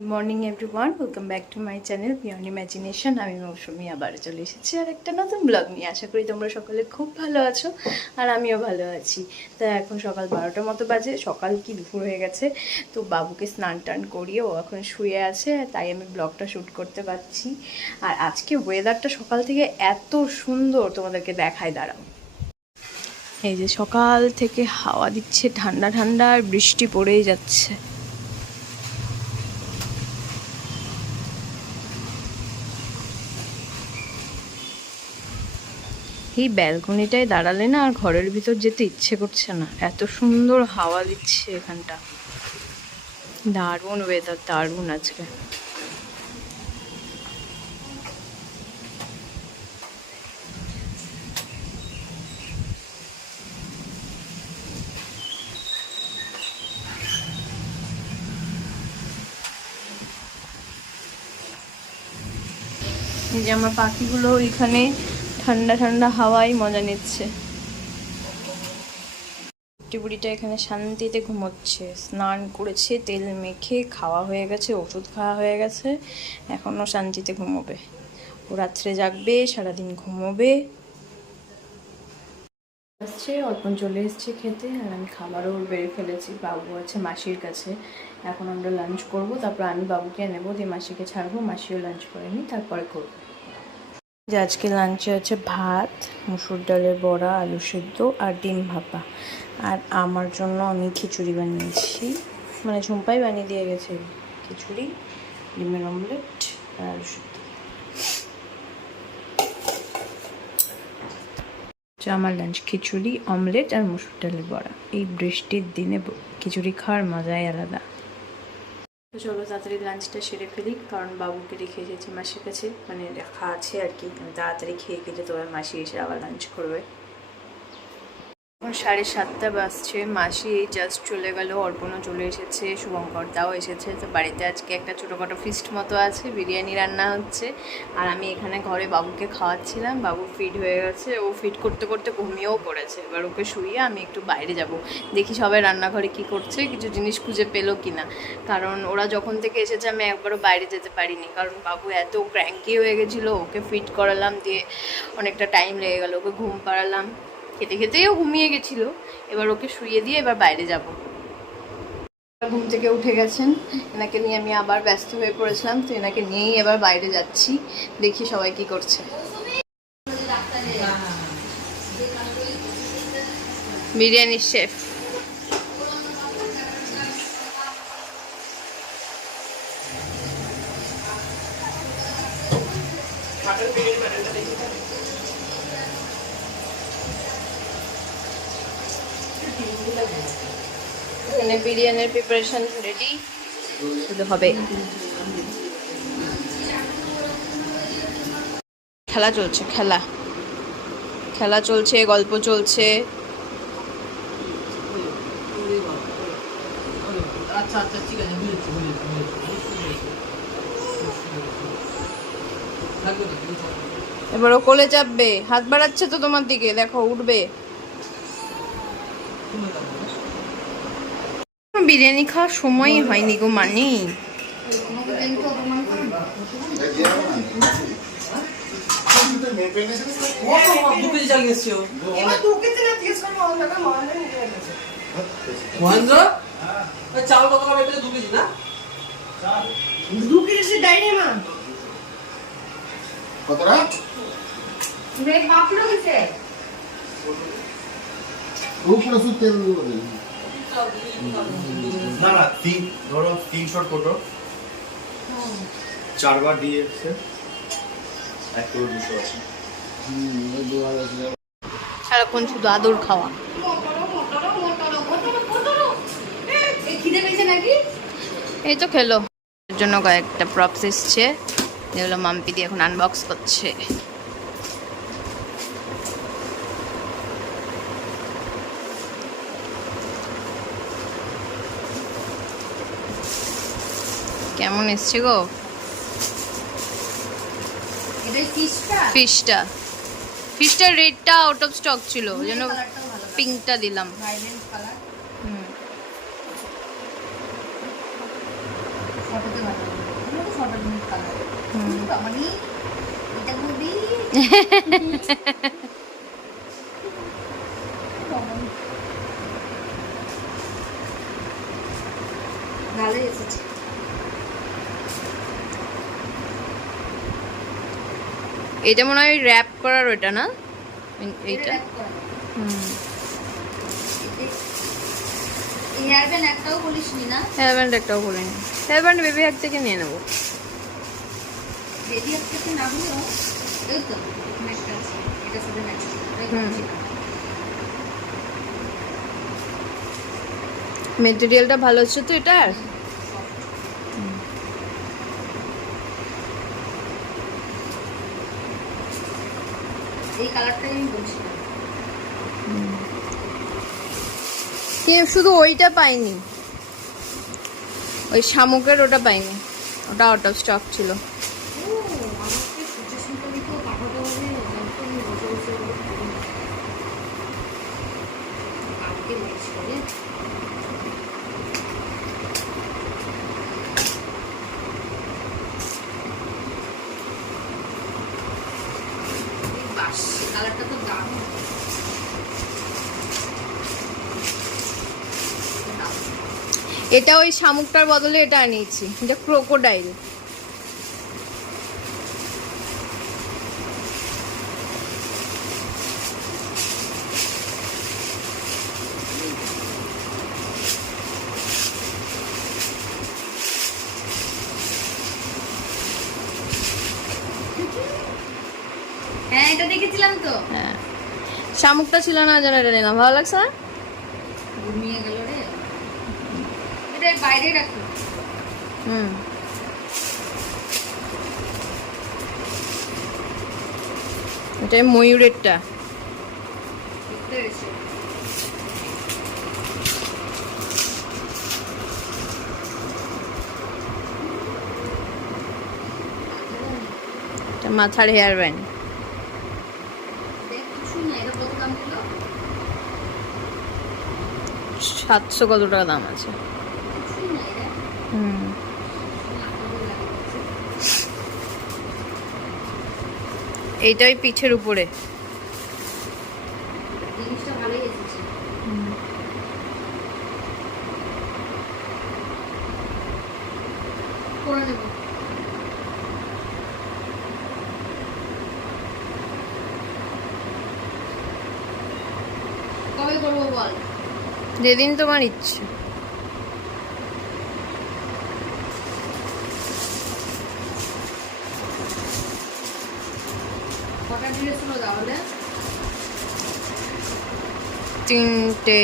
Good morning everyone, welcome back to my channel beyond imagination. আমি মৌসুমি আবার চলে এসেছি আর একটা নতুন ব্লগ নিয়ে। আশা করি তোমরা সকলে খুব ভালো আছো আর আমিও ভালো আছি। তা এখন সকাল 12টার মতো বাজে, সকাল কি দুপুর হয়ে গেছে। তো বাবুকে স্নান টান করিয়ে ও এখন শুয়ে আছে, তাই আমি ব্লগটা শ্যুট করতে পারছি। আর আজকে ওয়েদারটা সকাল থেকে এত সুন্দর, তোমাদেরকে দেখায়, দাঁড়াও। এই যে সকাল থেকে হাওয়া দিচ্ছে ঠান্ডা ঠান্ডা আর বৃষ্টি পড়েই যাচ্ছে। এই ব্যালকনিটায় দাঁড়ালে না আর ঘরের ভিতর যেতে ইচ্ছে করছে না, এত সুন্দর হাওয়া দিচ্ছে এখানটা। দারুণ ওয়েদার, দারুণ আজকে। এই যে আমার পাখিগুলো এখানে ঠান্ডা ঠান্ডা হাওয়ায় মজা নিচ্ছে। বুড়িটা এখানে শান্তিতে ঘুমোচ্ছে, স্নান করেছে, তেল মেখে খাওয়া হয়ে গেছে, ওষুধ খাওয়া হয়ে গেছে, এখনও শান্তিতে ঘুমোবে। ও রাত্রে জাগবে, সারাদিন ঘুমোবে। আসছে, অর্পণ চলে এসছে খেতে, আর আমি খাবারও বেড়ে ফেলেছি। বাবু আছে মাসির কাছে, এখন আমরা লাঞ্চ করব, তারপর আমি বাবুকে নেবো, দিয়ে মাসিকে ছাড়বো, মাসিও লাঞ্চ করে নিই, তারপরে করবো। যে আজকে লাঞ্চে আছে ভাত, মুসুর ডালের বড়া, আলু সেদ্ধ আর ডিম ভাপা। আর আমার জন্য আমি খিচুড়ি বানিয়েছি, মানে ঝুম্পাই বানিয়ে দিয়ে গেছে। খিচুড়ি, ডিমের অমলেট আর আলু সেদ্ধ। আমার লাঞ্চ খিচুড়ি, অমলেট আর মুসুর ডালের বড়া। এই বৃষ্টির দিনে খিচুড়ি খাওয়ার মজাই আলাদা। তো চলো তাড়াতাড়ি লাঞ্চটা সেরে ফেলি, কারণ বাবুকে রেখে এসেছি মাসির কাছে, মানে রাখা আছে আর কি। তাড়াতাড়ি খেয়ে গেলে তোমার মাসি এসে আবার লাঞ্চ করবে। 7:30 বাজছে, মাসি এই জাস্ট চলে গেল, অর্পণও চলে এসেছে, শুভঙ্কর দাও এসেছে। তো বাড়িতে আজকে একটা ছোটোখাটো ফিস্ট মতো আছে, বিরিয়ানি রান্না হচ্ছে। আর আমি এখানে ঘরে বাবুকে খাওয়াচ্ছিলাম, বাবু ফিড হয়ে গেছে, ও ফিড করতে করতে ঘুমিয়েও পড়েছে। এবার ওকে শুইয়ে আমি একটু বাইরে যাব, দেখি সবাই রান্নাঘরে কি করছে, কিছু জিনিস খুঁজে পেলো কি না। কারণ ওরা যখন থেকে এসেছে আমি একবারও বাইরে যেতে পারিনি, কারণ বাবু এত ক্র্যাঙ্কি হয়ে গেছিলো। ওকে ফিড করালাম, দিয়ে অনেকটা টাইম লেগে গেলো, ওকে ঘুম পাড়ালাম, খেতে খেতেও ঘুমিয়ে গেছিল। এবার ওকে শুইয়ে দিয়ে এবার বাইরে যাব। ঘুম থেকে উঠে গেছেন, এনাকে নিয়ে আমি আবার ব্যস্ত হয়ে পড়েছিলাম। তো এনাকে নিয়েই এবার বাইরে যাচ্ছি, দেখি সবাই কি করছে। বিরিয়ানির শেফ এখানে বিরিয়ানির প্রিপারেশন রেডি, শুধু হবে। খেলা চলছে, খেলা খেলা চলছে, গল্প চলছে। আচ্ছা আচ্ছা ঠিক আছে, বুঝেছি বুঝেছি। এবার ও কোলে চাপবে, হাত বাড়াচ্ছে তো তোমার দিকে, দেখো উঠবে। বিরিয়ানি খাওয়ার সময়ই হয়নি গো মানি। না না, ধরো 300 ফটো 4বার দিয়ে এসছে, 1 200 আছে। সারাক্ষণ শুধু আদর খাওয়া। এই তো খেলো, এর জন্য কয়েকটা প্রপস এসছে, যেগুলো মাম্পি দিয়ে এখন আনবক্স করছে। কেমন এসছে গো ফিশটা? ফিশটার রেডটা আউট অফ স্টক ছিল, ওই জন্য পিঙ্কটা দিলাম। হুম, দেখতে ভালো লাগে। এগুলো তো সর্বজনীন কালার। মানে এটা খুবই ভালো এসেছে। এটা মনে হয় র্যাপ করার ওটা না, এইটা। হেয়ার ব্যান্ড একটাও বলিসনি না? হেয়ার ব্যান্ড একটাও বলিনি। হেয়ার ব্যান্ড বেবি হ্যাক থেকে নিয়ে নেবো। বেবি একটা থেকে না হলেও এই তো ম্যাচটা আছে, এটার সাথে ম্যাচ মেটেরিয়ালটা ভালো হচ্ছে তো এটার। এই কালারটাই আমি বলছিলাম। শুধু ওইটা পাইনি, ওই শামুকের ওটা পাইনি, ওটা আউট অফ স্টক ছিল। ও আমাকে সাজেশন করে তো পাঠাতে হবে, একদম বসে বসে কালকে ম্যাচ করে বাস। কালারটা তো দারুণ। এটা ওই শামুকটার বদলে এটা আনিয়েছি, এটা ক্রোকোডাইল। হ্যাঁ এটা দেখেছিলাম তো। হ্যাঁ, শামুকটা ছিল না, যেন এটা নিলাম। ভালো লাগছে না? ঘুমিয়ে গেল রে। এটা বাইরে রাখো। এটা ময়ূরেরটা। বুঝতে পেরেছি। এটা মাথার হেয়ার ব্যান্ড। দেখ কিছু না, এটা কত দাম ছিল? 700 কত টাকা দাম আছে। কিছুই না এটা। এইটা ওই পিঠের উপরে। জিনিসটা ভালোই এসেছে। করে নেব। কবে করবো বল? যেদিন তোমার ইচ্ছে। কটা ড্রেস হলো তাহলে? 3টে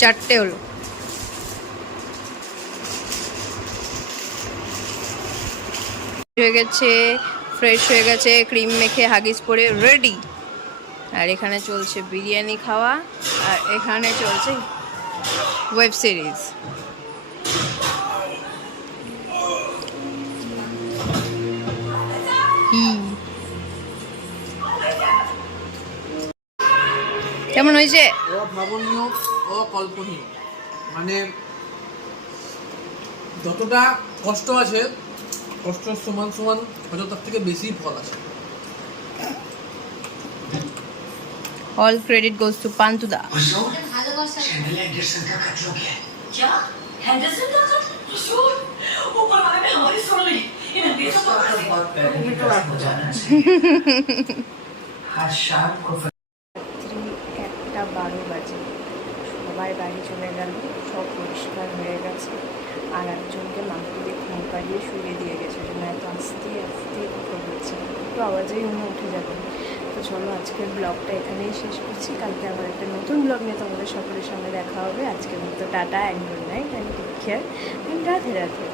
4টে হলো। হয়ে গেছে, ফ্রেশ হয়ে গেছে, ক্রিম মেখে হাগিস পরে রেডি। আর এখানে চলছে বিরিয়ানি খাওয়া, আর এখানে চলছে ওয়েব সিরিজ। কেমন হয়েছে? অভাবনীয়, অকল্পনীয়। মানে যতটা কষ্ট আছে, কষ্ট সমান সমান হয়তো তার থেকে বেশি ফল আছে। অল ক্রেডিট গোজ টু পান্তুদা। ভালোবাসা हैंडरसन का खत हो गया। क्या? हैंडरसन का खत? जोर! ऊपर वाले ने हमारी सुन ली। इन अंग्रेजों को कैसे? बहुत पहले ही खत्म हो जाना चाहिए। हर शाम को 1:12 বাজে। সবাই বাড়ি চলে গেল, সব পরিষ্কার হয়ে গেছে। আর একজনকে মাকে দিয়ে ঘুম পাড়িয়ে শুয়ে দিয়ে গেছে, জন্য এত আস্তে আস্তে কথা বলছে, একটু আওয়াজেই উনি উঠে যাবেন। তো চলো আজকের ব্লগটা এখানেই শেষ করছি। কালকে আবার একটা নতুন ব্লগ নিয়ে তোমাদের সকলের সঙ্গে দেখা হবে। আজকের মতো tata and good night and take care and Radhe Radhe.